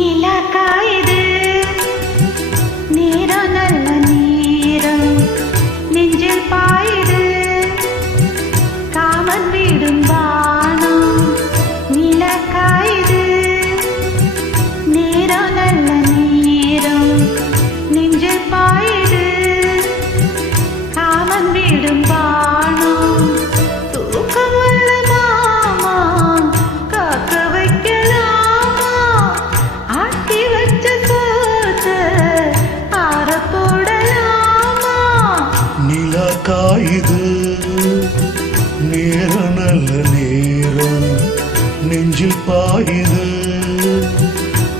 நிலா காயுது நேரம் நல்ல நேரம் நெஞ்சில் பாயுது காமன் வீடும் வானம் நிலா காயுது நேரம் நல்ல நேரம் நெஞ்சில் பாயுது காமன் வீடும் வானம் தூக்கமுள்ள மாமா காக்க வைக்கலாமா ஆக்கி வச்ச சோத்த ஆற போடலாமா நிலா காயுது நேரம் நல்ல நேரம் நெஞ்சில் பாயுது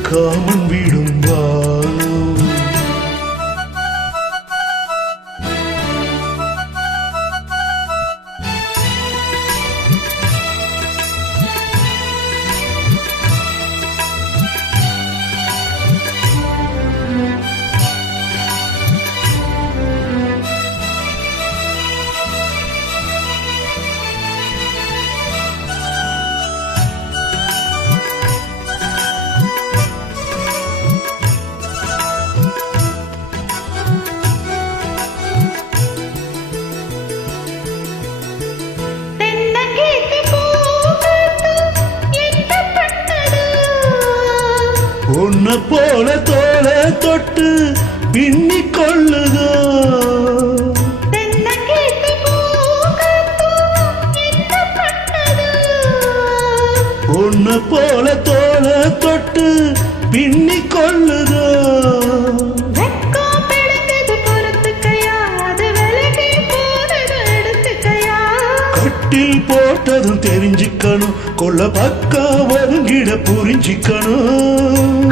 காமன் வீடும் வானம் உன்னை போல தோல தொட்டு பின்னிக் கொள்ளுதோ உன்னை போல தோல தொட்டு பின்னிக் கொள்ளுதோ கட்டில் போட்டதும் தெரிஞ்சுக்கணும் கொள்ள பக்கா வருங்கிட புரிஞ்சிக்கணும்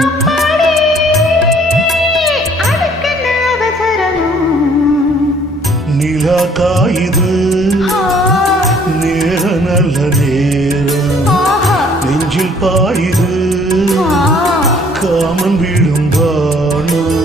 நிலா காயுது நேர நல்ல நேரம் நெஞ்சில் பாயுது காமன் வீடும் வானம்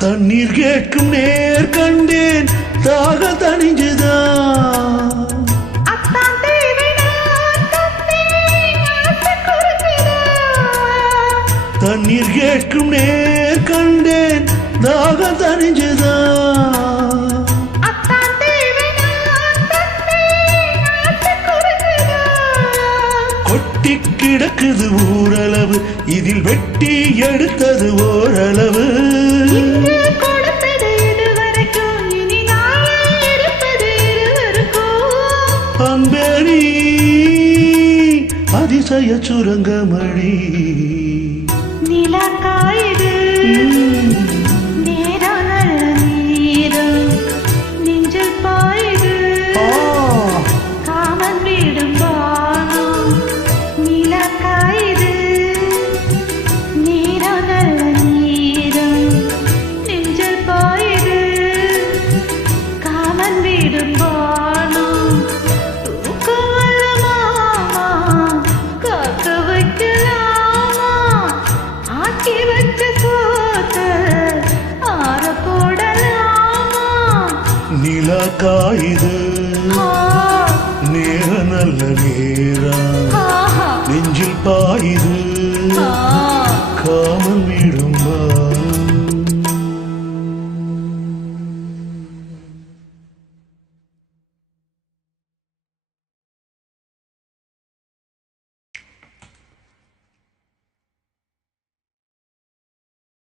தண்ணீர் கேட்கும் நேர் கண்டேன் தாக தணிஞ்சுதான் தண்ணீர் கேட்கும் நேர் கண்டேன் தாக தணிஞ்சுதான் கொட்டி கிடக்குது ஊரளவு இதில் வெட்டி எடுத்தது ஓரளவு அன்பேணி அதிசய சுரங்கமணி நிலா காயுது நேரம் நல்ல நேரம் நெஞ்சில் பாயுது காமன் வீடும் வானம் நிலா காயுது நேரம் நல்ல நேரம் நெஞ்சில் பாயுது காமன் வீடும் வானம் தூக்கமுள்ள மாமா காக்க வைக்கலாமா ஆக்கி வச்ச சோத்த ஆற போடலாமா நிலா காயுது நேர நல்ல